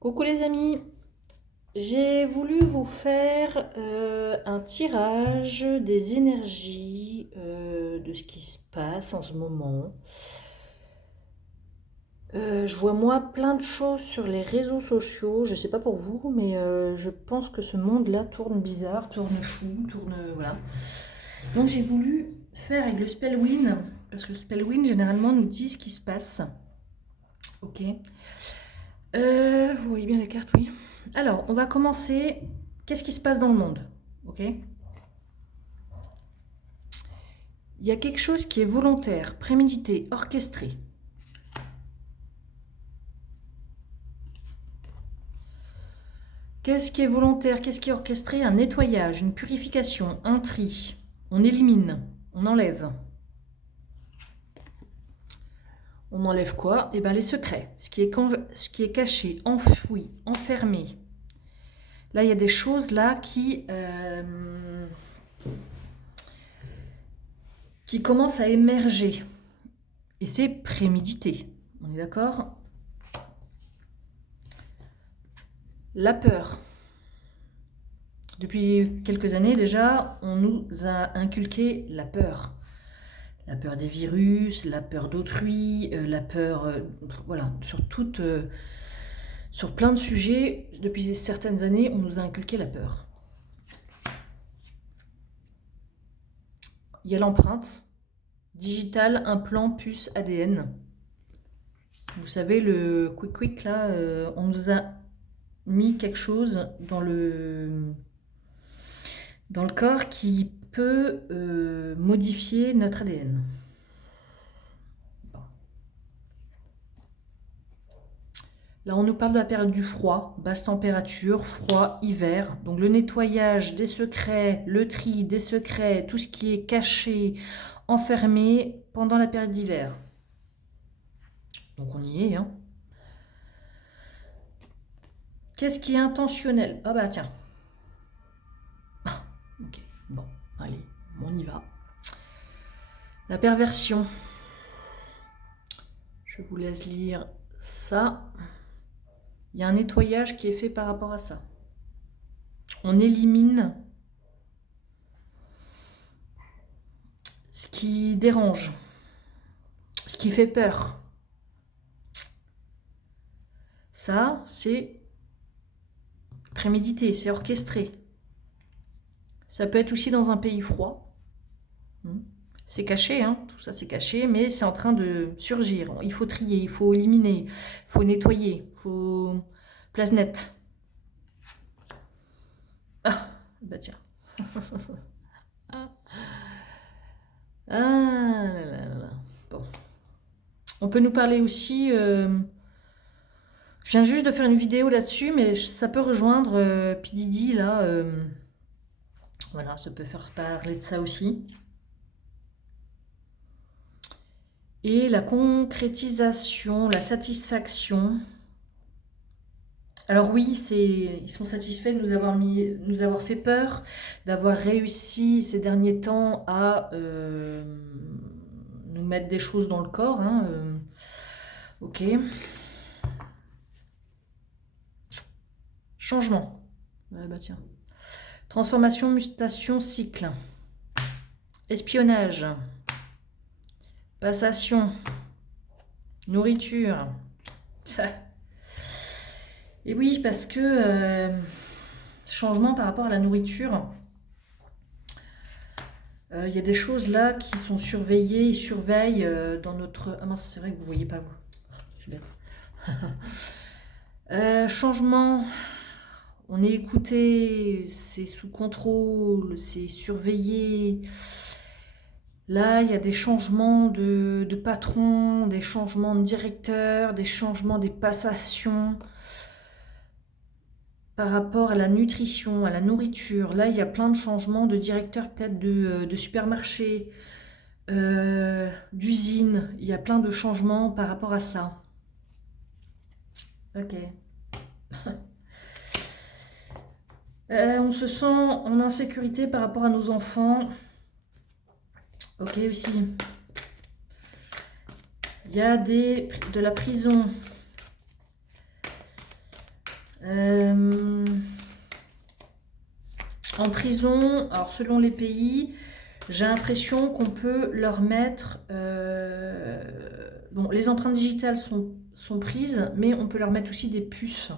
Coucou les amis, j'ai voulu vous faire un tirage des énergies de ce qui se passe en ce moment. Je vois moi plein de choses sur les réseaux sociaux, je sais pas pour vous, mais je pense que ce monde-là tourne bizarre, tourne fou, tourne... voilà. Donc j'ai voulu faire avec le Spellwin, parce que le Spellwin généralement nous dit ce qui se passe. Ok. Vous voyez bien les cartes, oui. Alors, on va commencer. Qu'est-ce qui se passe dans le monde? Ok. Il y a quelque chose qui est volontaire, prémédité, orchestré. Qu'est-ce qui est volontaire? Qu'est-ce qui est orchestré? Un nettoyage, une purification, un tri. On élimine, on enlève. On enlève quoi? Eh bien, les secrets. Ce qui est caché, enfoui, enfermé. Là, il y a des choses là qui commencent à émerger. Et c'est prémédité. On est d'accord? La peur. Depuis quelques années déjà, on nous a inculqué la peur. La peur des virus, la peur d'autrui, la peur, voilà, sur plein de sujets, depuis certaines années, on nous a inculqué la peur. Il y a l'empreinte digitale, implant, puce, ADN. Vous savez, le quick là, on nous a mis quelque chose dans le corps qui peut modifier notre ADN. Bon. Là, on nous parle de la période du froid, basse température, froid, hiver. Donc le nettoyage des secrets, le tri des secrets, tout ce qui est caché, enfermé pendant la période d'hiver. Donc on y est, hein. Qu'est-ce qui est intentionnel? Ah bah tiens. Ah, ok, bon, allez, on y va. La perversion. Je vous laisse lire ça. Il y a un nettoyage qui est fait par rapport à ça. On élimine ce qui dérange, ce qui fait peur. Ça, c'est prémédité, c'est orchestré. Ça peut être aussi dans un pays froid. C'est caché, hein, tout ça c'est caché, mais c'est en train de surgir. Il faut trier, il faut éliminer, il faut nettoyer, il faut... Place nette. Ah, bah tiens. Ah là là là. Bon. On peut nous parler aussi... Je viens juste de faire une vidéo là-dessus, mais ça peut rejoindre P. Diddy, là. Voilà, ça peut faire parler de ça aussi. Et la concrétisation, la satisfaction. Alors oui, ils sont satisfaits de nous avoir fait peur, d'avoir réussi ces derniers temps à nous mettre des choses dans le corps, hein, ok. Changement. Bah tiens. Transformation, mutation, cycle. Espionnage. Passation. Nourriture. Et oui, parce que changement par rapport à la nourriture, il y a des choses là qui sont surveillées et surveillent dans notre... Ah mince, c'est vrai que vous ne voyez pas vous. Je suis bête. Changement, on est écouté, c'est sous contrôle, c'est surveillé. Là, il y a des changements de patron, des changements de directeur, des changements des passations par rapport à la nutrition, à la nourriture. Là, il y a plein de changements de directeur peut-être de supermarché, d'usine. Il y a plein de changements par rapport à ça. Ok. On se sent en insécurité par rapport à nos enfants. Ok aussi. Il y a de la prison. Euh, En prison, alors selon les pays, j'ai l'impression qu'on peut leur mettre... bon, les empreintes digitales sont prises, mais on peut leur mettre aussi des puces.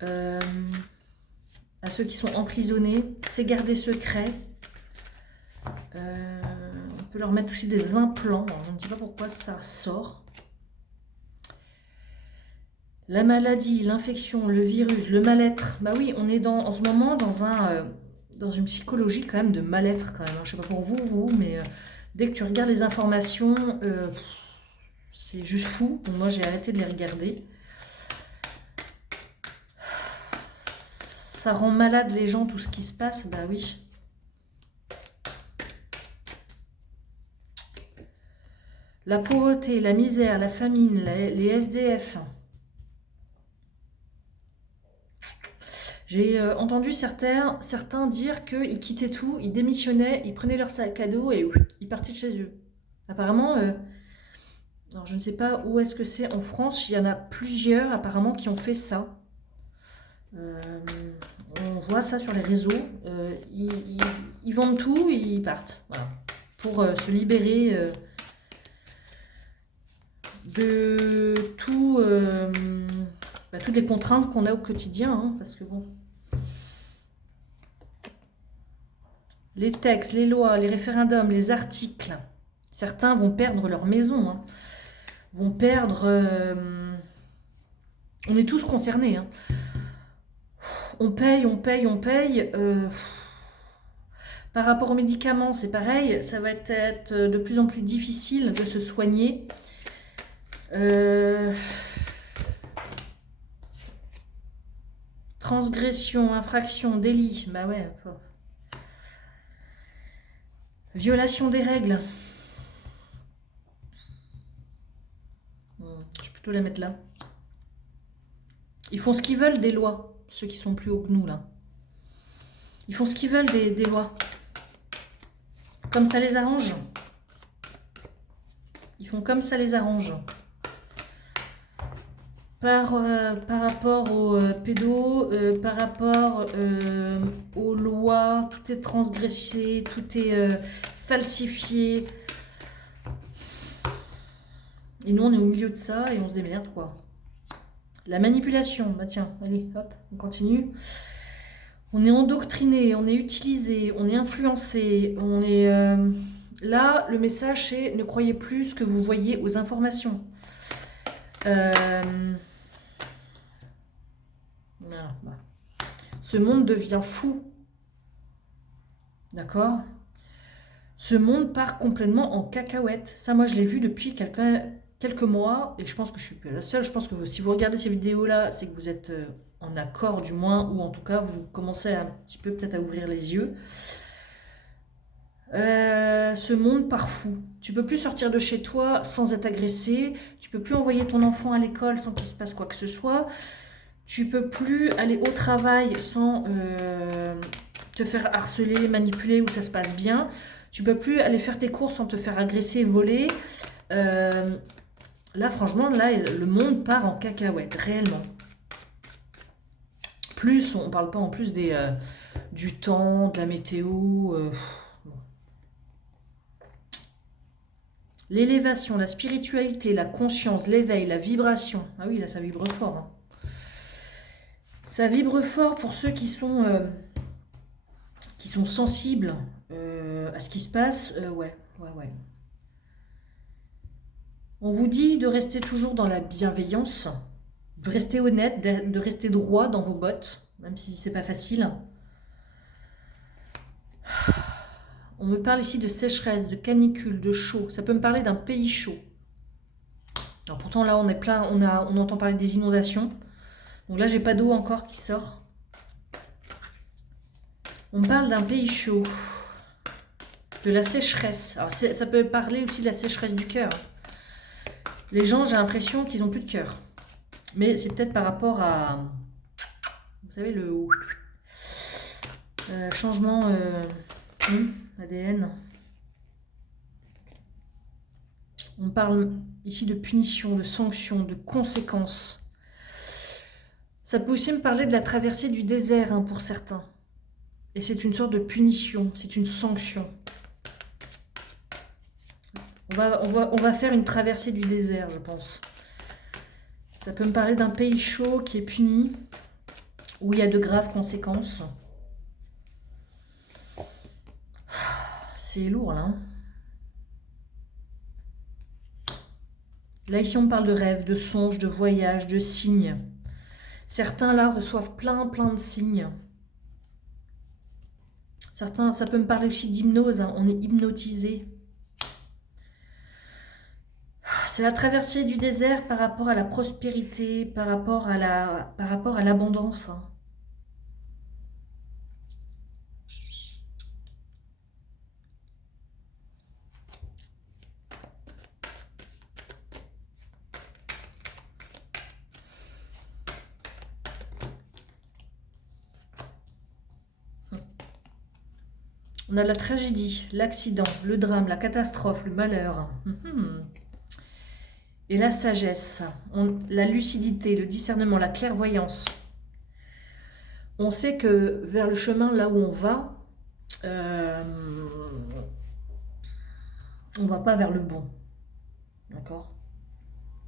À ceux qui sont emprisonnés, c'est gardé secret. On peut leur mettre aussi des implants. Alors, je ne sais pas pourquoi ça sort. La maladie, l'infection, le virus, le mal-être. Bah oui, on est en ce moment dans une psychologie quand même de mal-être quand même. Je ne sais pas pour vous, mais dès que tu regardes les informations, c'est juste fou. Donc moi, j'ai arrêté de les regarder. Ça rend malade les gens, tout ce qui se passe. Bah oui. La pauvreté, la misère, la famine, les SDF. J'ai entendu certains dire qu'ils quittaient tout, ils démissionnaient, ils prenaient leur sac à dos et ils partaient de chez eux. Apparemment, alors je ne sais pas où est-ce que c'est en France, il y en a plusieurs apparemment qui ont fait ça. On voit ça sur les réseaux. Ils vendent tout et ils partent. Voilà. Pour se libérer de toutes les contraintes qu'on a au quotidien. Hein, parce que bon. Les textes, les lois, les référendums, les articles. Certains vont perdre leur maison. Hein, vont perdre... on est tous concernés. Hein. On paye. Par rapport aux médicaments, c'est pareil. Ça va être de plus en plus difficile de se soigner. Transgression, infraction, délit. Bah ouais. Violation des règles. Je vais plutôt la mettre là. Ils font ce qu'ils veulent des lois, ceux qui sont plus hauts que nous là. Ils font ce qu'ils veulent des lois. Comme ça les arrange. Ils font comme ça les arrange. Par rapport aux pédos, par rapport aux lois, tout est transgressé, tout est falsifié. Et nous, on est au milieu de ça et on se démerde, quoi. La manipulation, bah tiens, allez, hop, on continue. On est endoctriné, on est utilisé, on est influencé, on est... Là, le message, c'est ne croyez plus ce que vous voyez aux informations. Ce monde devient fou. D'accord ? Ce monde part complètement en cacahuète. Ça, moi, je l'ai vu depuis quelques mois, et je pense que je suis plus la seule. Je pense que si vous regardez ces vidéos-là, c'est que vous êtes en accord du moins, ou en tout cas, vous commencez un petit peu peut-être à ouvrir les yeux. Ce monde part fou. Tu peux plus sortir de chez toi sans être agressé. Tu peux plus envoyer ton enfant à l'école sans qu'il se passe quoi que ce soit. Tu peux plus aller au travail sans te faire harceler, manipuler, où ça se passe bien. Tu peux plus aller faire tes courses sans te faire agresser, voler. Là, franchement, là, le monde part en cacahuète, réellement. Plus, on parle pas en plus du temps, de la météo. L'élévation, la spiritualité, la conscience, l'éveil, la vibration. Ah oui, là, ça vibre fort. Hein. Ça vibre fort pour ceux qui sont sensibles à ce qui se passe. Ouais. On vous dit de rester toujours dans la bienveillance, de rester honnête, de rester droit dans vos bottes, même si c'est pas facile. On me parle ici de sécheresse, de canicule, de chaud. Ça peut me parler d'un pays chaud. Alors pourtant là on est plein, on entend parler des inondations. Donc là j'ai pas d'eau encore qui sort. On me parle d'un pays chaud. De la sécheresse. Alors ça peut parler aussi de la sécheresse du cœur. Les gens, j'ai l'impression qu'ils n'ont plus de cœur. Mais c'est peut-être par rapport à... Vous savez, le changement ADN. On parle ici de punition, de sanction, de conséquences. Ça peut aussi me parler de la traversée du désert hein, pour certains. Et c'est une sorte de punition, c'est une sanction. On va faire une traversée du désert, je pense. Ça peut me parler d'un pays chaud qui est puni, où il y a de graves conséquences. C'est lourd, là. Là, ici, on parle de rêves, de songes, de voyages, de signes. Certains, là, reçoivent plein de signes. Certains, ça peut me parler aussi d'hypnose, hein. On est hypnotisé. C'est la traversée du désert par rapport à la prospérité, par rapport à l'abondance. Hein. On a la tragédie, l'accident, le drame, la catastrophe, le malheur. Et la sagesse, la lucidité, le discernement, la clairvoyance. On sait que vers le chemin là où on va pas vers le bon. D'accord?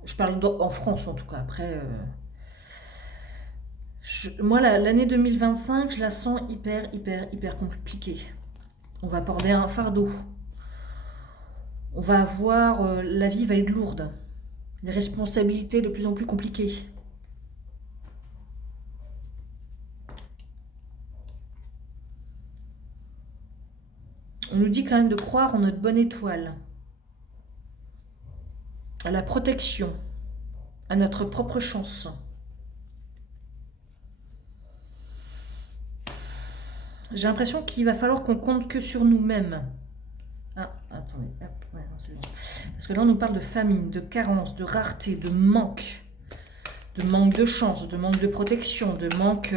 Je parle en France en tout cas. Après, moi l'année 2025, je la sens hyper compliquée. On va porter un fardeau. On va avoir, la vie va être lourde. Les responsabilités de plus en plus compliquées. On nous dit quand même de croire en notre bonne étoile, à la protection, à notre propre chance. J'ai l'impression qu'il va falloir qu'on compte que sur nous-mêmes. Ah, attendez, hop, ouais, non, c'est bon. Parce que là, on nous parle de famine, de carence, de rareté, de manque de chance, de manque de protection, de manque...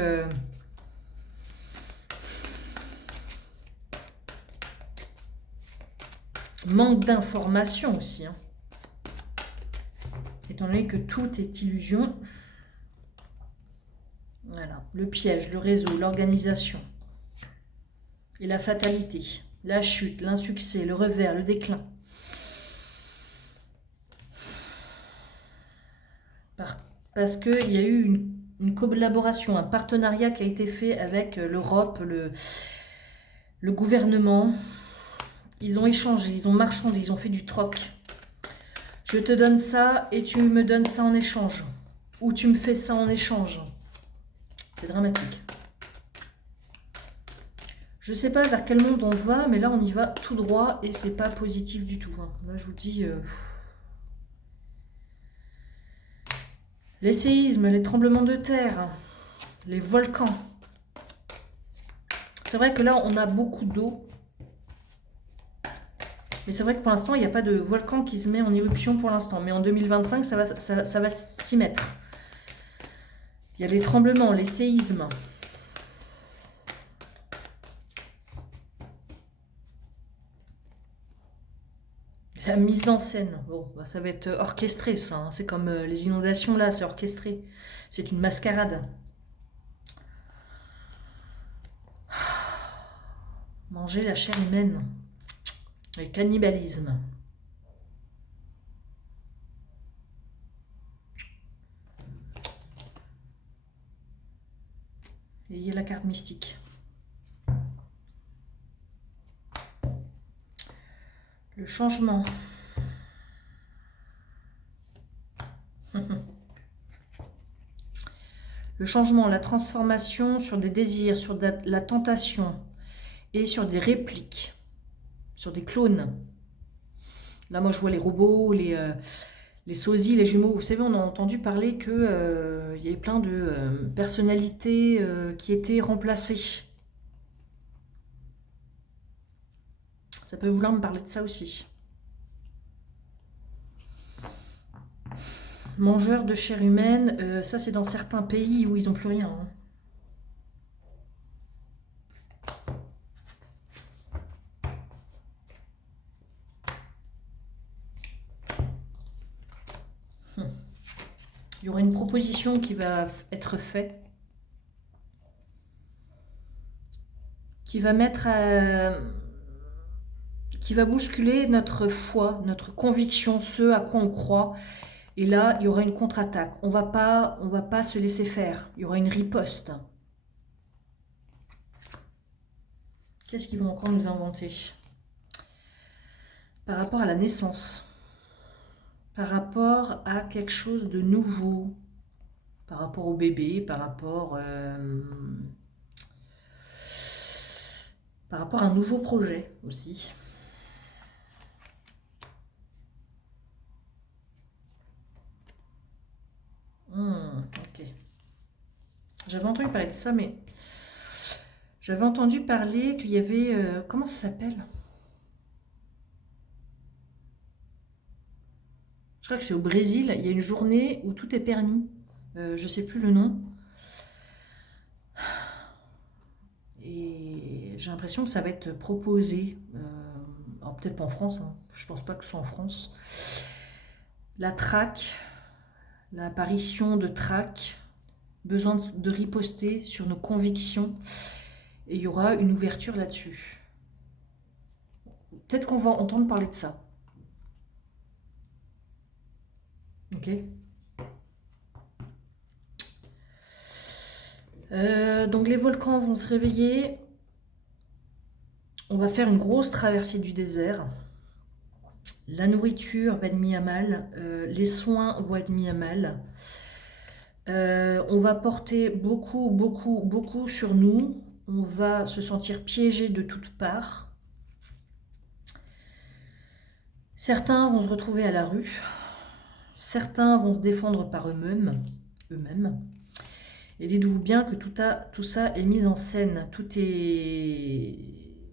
manque d'informations aussi. Hein. Étant donné que tout est illusion. Voilà, le piège, le réseau, l'organisation. Et la fatalité, la chute, l'insuccès, le revers, le déclin. Parce qu'il y a eu une collaboration, un partenariat qui a été fait avec l'Europe, le gouvernement. Ils ont échangé, ils ont marchandé, ils ont fait du troc. Je te donne ça et tu me donnes ça en échange. Ou tu me fais ça en échange. C'est dramatique. Je ne sais pas vers quel monde on va, mais là on y va tout droit et c'est pas positif du tout. Hein. Là je vous dis... les séismes, les tremblements de terre, les volcans. C'est vrai que là on a beaucoup d'eau. Mais c'est vrai que pour l'instant il n'y a pas de volcan qui se met en éruption pour l'instant. Mais en 2025 ça va s'y mettre. Il y a les tremblements, les séismes. La mise en scène, bon, bah, ça va être orchestré ça, hein. C'est comme les inondations là, c'est orchestré. C'est une mascarade. Manger la chair humaine. Le cannibalisme. Et il y a la carte mystique. Le changement. Le changement, la transformation sur des désirs, sur la tentation et sur des répliques, sur des clones. Là, moi, je vois les robots, les sosies, les jumeaux. Vous savez, on a entendu parler qu'il y avait plein de personnalités qui étaient remplacées. Ça peut vouloir me parler de ça aussi. Mangeurs de chair humaine, ça c'est dans certains pays où ils n'ont plus rien. Il y aura une proposition proposition qui va être faite, qui va qui va bousculer notre foi, notre conviction, ce à quoi on croit. Et là, il y aura une contre-attaque. On va pas se laisser faire. Il y aura une riposte. Qu'est-ce qu'ils vont encore nous inventer? Par rapport à la naissance, par rapport à quelque chose de nouveau, par rapport au bébé, par rapport à un nouveau projet aussi. Ok. J'avais entendu parler de ça, mais j'avais entendu parler qu'il y avait... comment ça s'appelle? Je crois que c'est au Brésil, il y a une journée où tout est permis. Je ne sais plus le nom. Et j'ai l'impression que ça va être proposé. Alors peut-être pas en France, hein. Je pense pas que ce soit en France. La traque, l'apparition de traque, besoin de riposter sur nos convictions. Et il y aura une ouverture là-dessus. Peut-être qu'on va entendre parler de ça. Ok. Donc les volcans vont se réveiller. On va faire une grosse traversée du désert. La nourriture va être mise à mal. Les soins vont être mis à mal. On va porter beaucoup, beaucoup, beaucoup sur nous. On va se sentir piégé de toutes parts. Certains vont se retrouver à la rue. Certains vont se défendre par eux-mêmes. Et dites-vous bien que tout ça est mis en scène.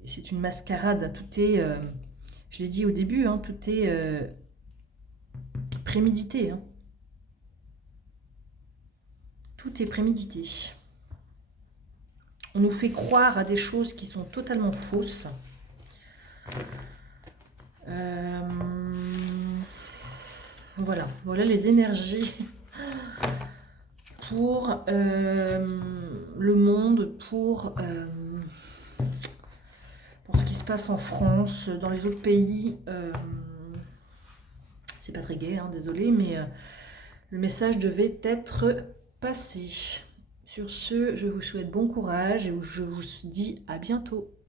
C'est une mascarade. Tout est, je l'ai dit au début, hein, tout est prémédité. Hein. Tout est prémédité. On nous fait croire à des choses qui sont totalement fausses. Voilà les énergies pour le monde, pour ce qui se passe en France, dans les autres pays. C'est pas très gai, hein, désolé, mais le message devait être passé. Sur ce, je vous souhaite bon courage et je vous dis à bientôt.